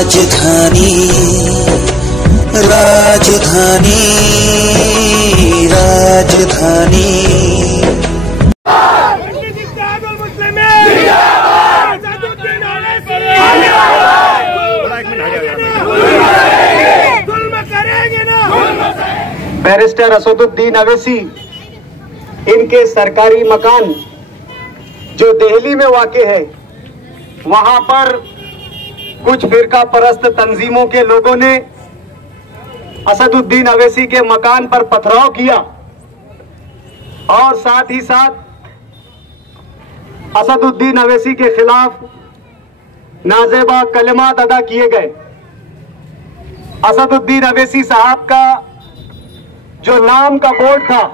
राजधानी राजधानी राजधानी बैरिस्टर असदुद्दीन अवैसी, इनके सरकारी मकान जो दिल्ली में वाक़े है, वहां पर कुछ फिरका परस्त तंजीमों के लोगों ने असदुद्दीन अवैसी के मकान पर पथराव किया और साथ ही साथ असदुद्दीन अवैसी के खिलाफ नाजेबा कलमात अदा किए गए। असदुद्दीन अवैसी साहब का जो नाम का बोर्ड था,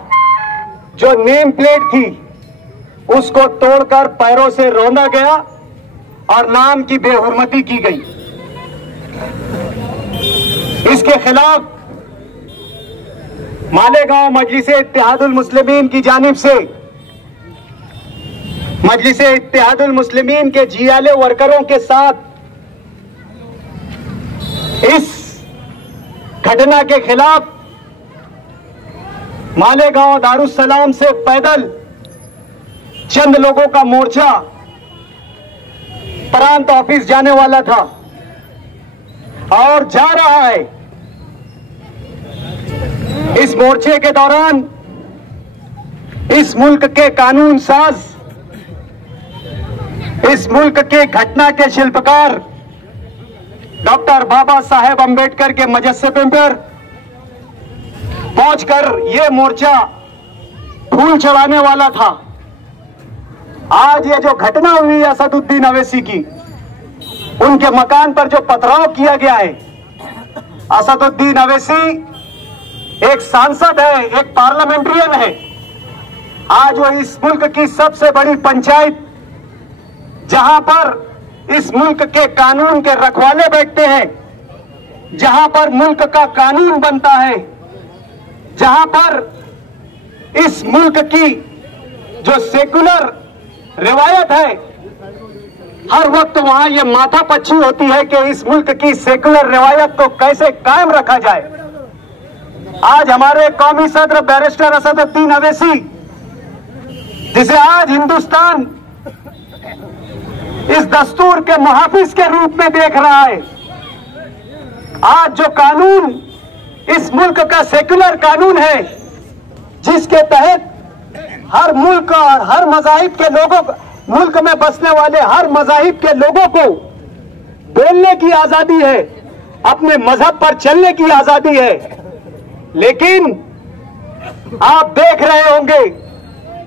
जो नेम प्लेट थी, उसको तोड़कर पैरों से रौंदा गया और नाम की बेहुरमती की गई। इसके खिलाफ मालेगांव मजलिसे इत्तेहादुल मुस्लिमीन की जानिब से मजलिसे इत्तेहादुल मुस्लिमीन के जियाले वर्करों के साथ इस घटना के खिलाफ मालेगांव दारुस्सलाम से पैदल चंद लोगों का मोर्चा प्रांत ऑफिस जाने वाला था और जा रहा है। इस मोर्चे के दौरान इस मुल्क के कानून साज, इस मुल्क के घटना के शिल्पकार डॉक्टर बाबा साहेब अंबेडकर के मजस्सबे पर पहुंचकर यह मोर्चा फूल चढ़ाने वाला था। आज ये जो घटना हुई असदुद्दीन अवैसी की, उनके मकान पर जो पथराव किया गया है, असदुद्दीन अवैसी एक सांसद है, एक पार्लियामेंट्रियन है। आज वो इस मुल्क की सबसे बड़ी पंचायत, जहां पर इस मुल्क के कानून के रखवाले बैठते हैं, जहां पर मुल्क का कानून बनता है, जहां पर इस मुल्क की जो सेकुलर रिवायत है, हर वक्त वहां यह माथा पच्ची होती है कि इस मुल्क की सेकुलर रिवायत को कैसे कायम रखा जाए। आज हमारे कौमी सदर बैरिस्टर असदुद्दीन अवैसी, जिसे आज हिंदुस्तान इस दस्तूर के मुहाफिज के रूप में देख रहा है, आज जो कानून इस मुल्क का सेकुलर कानून है, जिसके तहत हर मुल्क और हर मज़ाहिब के लोगों, मुल्क में बसने वाले हर मज़ाहिब के लोगों को बोलने की आजादी है, अपने मजहब पर चलने की आजादी है। लेकिन आप देख रहे होंगे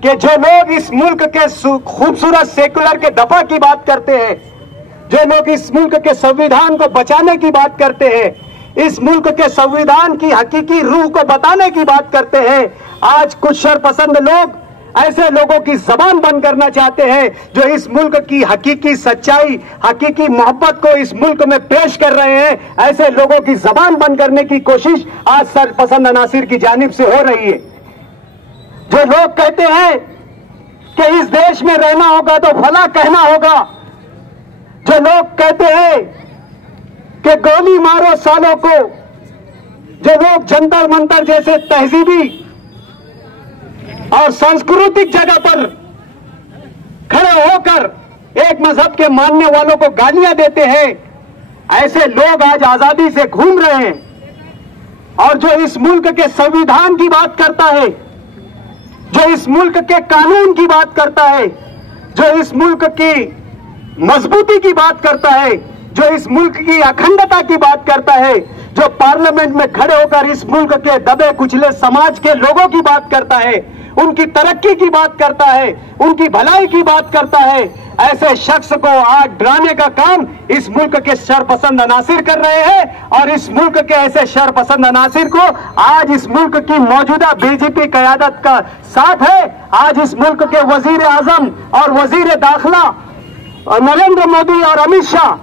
कि जो लोग इस मुल्क के खूबसूरत सेकुलर के दफा की बात करते हैं, जो लोग इस मुल्क के संविधान को बचाने की बात करते हैं, इस मुल्क के संविधान की हकीकी रूह को बताने की बात करते हैं, आज कुछ शरपसंद लोग ऐसे लोगों की जबान बंद करना चाहते हैं जो इस मुल्क की हकीकी सच्चाई, हकीकी मोहब्बत को इस मुल्क में पेश कर रहे हैं। ऐसे लोगों की जबान बंद करने की कोशिश आज शरपसंद अनासिर की जानिब से हो रही है। जो लोग कहते हैं कि इस देश में रहना होगा तो फला कहना होगा, जो लोग कहते हैं कि गोली मारो सालों को, जो लोग जंतर मंतर जैसे तहजीबी और सांस्कृतिक जगह पर खड़े होकर एक मजहब के मानने वालों को गालियां देते हैं, ऐसे लोग आज आजादी से घूम रहे हैं। और जो इस मुल्क के संविधान की बात करता है, जो इस मुल्क के कानून की बात करता है, जो इस मुल्क की मजबूती की बात करता है, जो इस मुल्क की अखंडता की बात करता है, जो पार्लियामेंट में खड़े होकर इस मुल्क के दबे कुचले समाज के लोगों की बात करता है, उनकी तरक्की की बात करता है, उनकी भलाई की बात करता है, ऐसे शख्स को आज डराने का काम इस मुल्क के शरपसंद अनासिर कर रहे हैं। और इस मुल्क के ऐसे शरपसंद अनासिर को आज इस मुल्क की मौजूदा बीजेपी क़यादत का साथ है। आज इस मुल्क के वजीर आजम और वजीर दाखिला और नरेंद्र मोदी और अमित शाह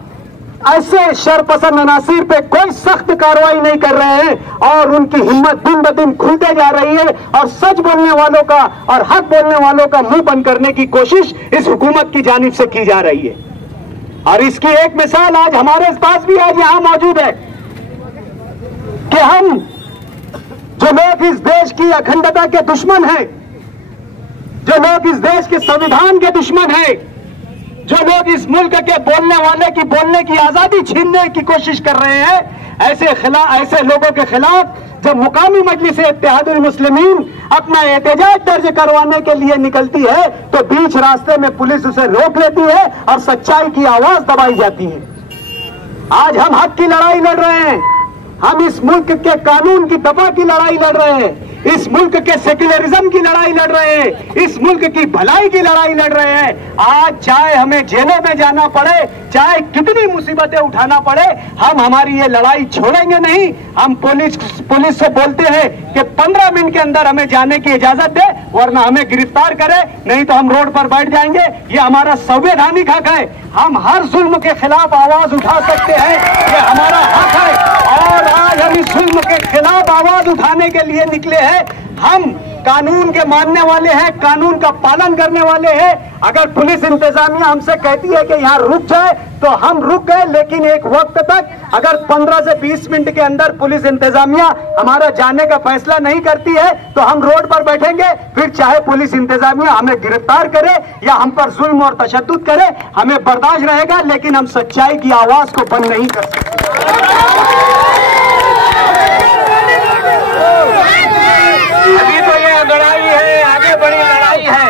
ऐसे शरपसंद अनासिर पे कोई सख्त कार्रवाई नहीं कर रहे हैं और उनकी हिम्मत दिन ब दिन खुलते जा रही है और सच बोलने वालों का और हक बोलने वालों का मुंह बंद करने की कोशिश इस हुकूमत की जानिब से की जा रही है। और इसकी एक मिसाल आज हमारे पास भी आज यहां मौजूद है कि हम जो लोग इस देश की अखंडता के दुश्मन हैं, जो लोग इस देश के संविधान के दुश्मन हैं, जो लोग इस मुल्क के बोलने वाले की बोलने की आजादी छीनने की कोशिश कर रहे हैं, ऐसे लोगों के खिलाफ जब मुकामी मजलिस इत्तेहादुल मुस्लिमीन अपना एहतजाज दर्ज करवाने के लिए निकलती है तो बीच रास्ते में पुलिस उसे रोक लेती है और सच्चाई की आवाज दबाई जाती है। आज हम हक की लड़ाई लड़ रहे हैं, हम इस मुल्क के कानून की दफा की लड़ाई लड़ रहे हैं, इस मुल्क के सेक्युलरिज्म की लड़ाई लड़ रहे हैं, इस मुल्क की भलाई की लड़ाई लड़ रहे हैं। आज चाहे हमें जेलों में जाना पड़े, चाहे कितनी मुसीबतें उठाना पड़े, हम हमारी ये लड़ाई छोड़ेंगे नहीं। हम पुलिस से बोलते हैं कि 15 मिनट के अंदर हमें जाने की इजाजत दे, वरना हमें गिरफ्तार करे, नहीं तो हम रोड पर बैठ जाएंगे। ये हमारा संवैधानिक हक है, हम हर जुल्म के खिलाफ आवाज उठा सकते हैं, ये हमारा हक है। और आज हम इस जुल्म के खिलाफ आवाज उठाने के लिए निकले हैं। हम कानून के मानने वाले हैं, कानून का पालन करने वाले हैं। अगर पुलिस इंतजामिया हमसे कहती है कि यहाँ रुक जाए तो हम रुक गए, लेकिन एक वक्त तक अगर 15 से 20 मिनट के अंदर पुलिस इंतजामिया हमारा जाने का फैसला नहीं करती है तो हम रोड पर बैठेंगे। फिर चाहे पुलिस इंतजामिया हमें गिरफ्तार करे या हम पर जुल्म और तशद्दुद करे, हमें बर्दाश्त रहेगा, लेकिन हम सच्चाई की आवाज को बंद नहीं कर सकते। अभी तो ये लड़ाई है, आगे बड़ी लड़ाई है।